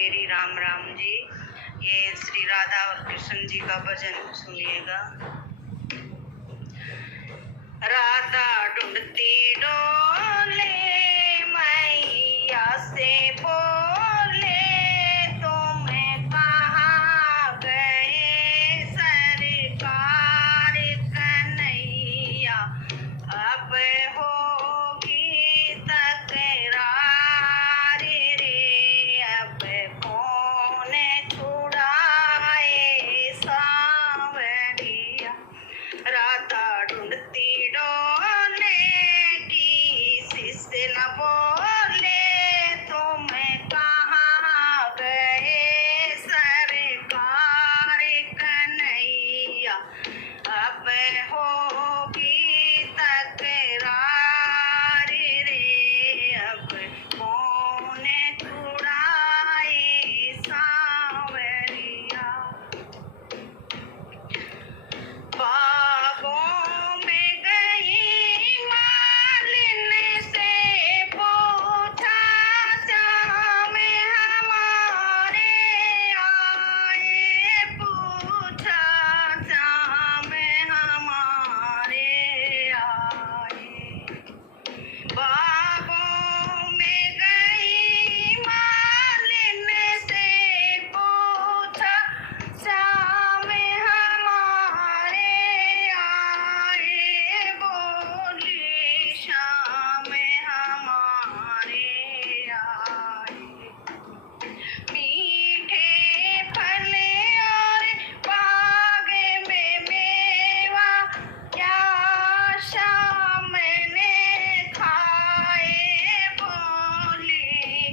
मेरी राम राम जी। ये श्री राधा और कृष्ण जी का भजन सुनिएगा। राधा ढूंढती डोले मैया से बोले, तुम्हें कहाँ गए सरकार कन्हैया, अब होगी तकरार रे, अब कौन छुड़ाए सांवरिया। राधा ढूंढती डोले की शिष्य न बोले, तुम्हें कहाँ गए सरकार कन्हैया, अब होगी तकरार रे, अब कौन छुड़ाए सांवरिया। बागों में गई मालिन से पूछा, श्याम हमारे आए, पूछा श्याम हमारे आए। बागों में गई मालिन से पूछा, श्याम हमारे आए, बोली श्याम हमारे आए। मीठे फल और बाग में मेवा, क्या श्याम ने खाए, बोली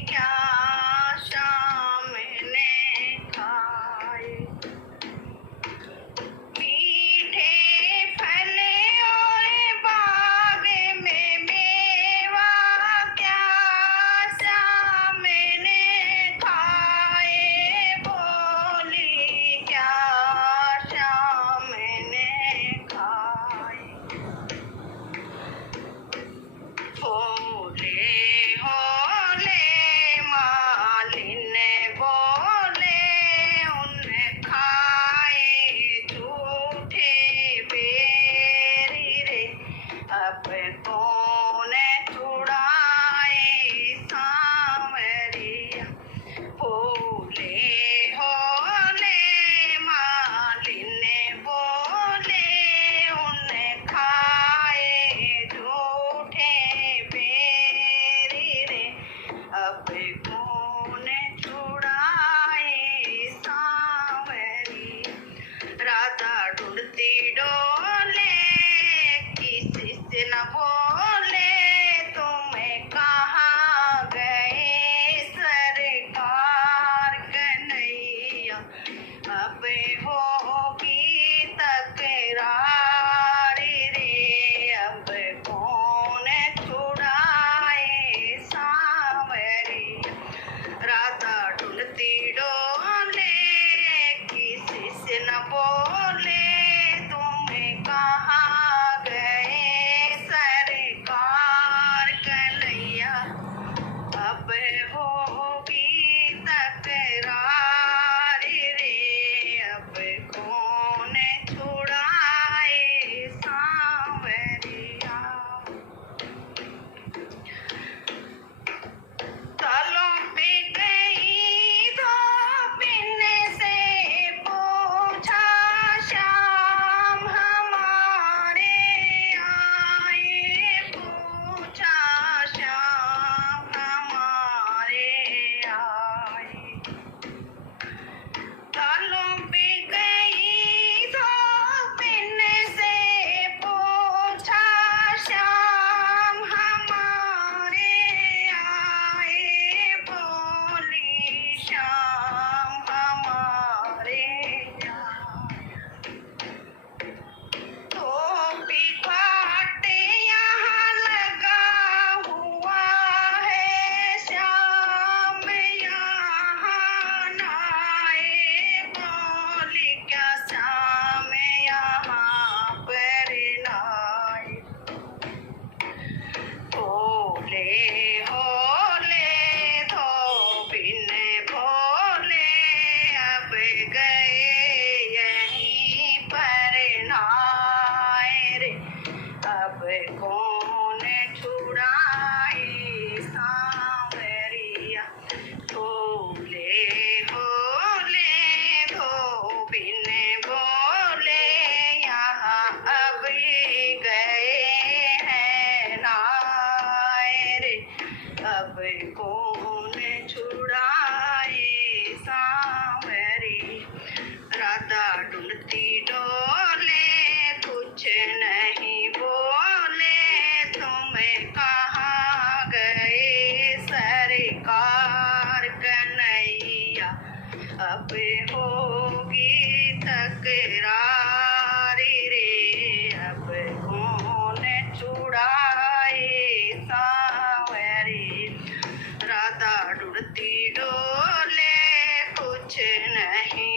क्या श्याम ने खाए। मीठे फल और बाग में मेवा, क्या श्याम ने खाए, बोली क्या श्याम ने खाए। होले होले मालिन बोले, उन खाए झूठे बेरी रे, अब कौन छुड़ाए सांवरिया। होले होले मालिन बोले, उन खाए झूठे बेरी रे, अब कौन छुड़ाए सांवरिया। राधा ढूंढती डोले की शिष्य न बोले, तुम्हें कहाँ गए सरकार कन्हैया, अब होगी तकरार रे, अब कौन छुड़ाए सांवरिया। राधा ढूंढती डोले की शिष्य न बोले, तुम्हें कहाँ गए सरकार कन्हैया, अब होगी तकरार रे, अब कौन छुड़ाए सांवरिया। तालों पे गई अब होगी तकरारी रे, अब कौन छुड़ाए सांवरे। राधा ढूंढती डोले कुछ नहीं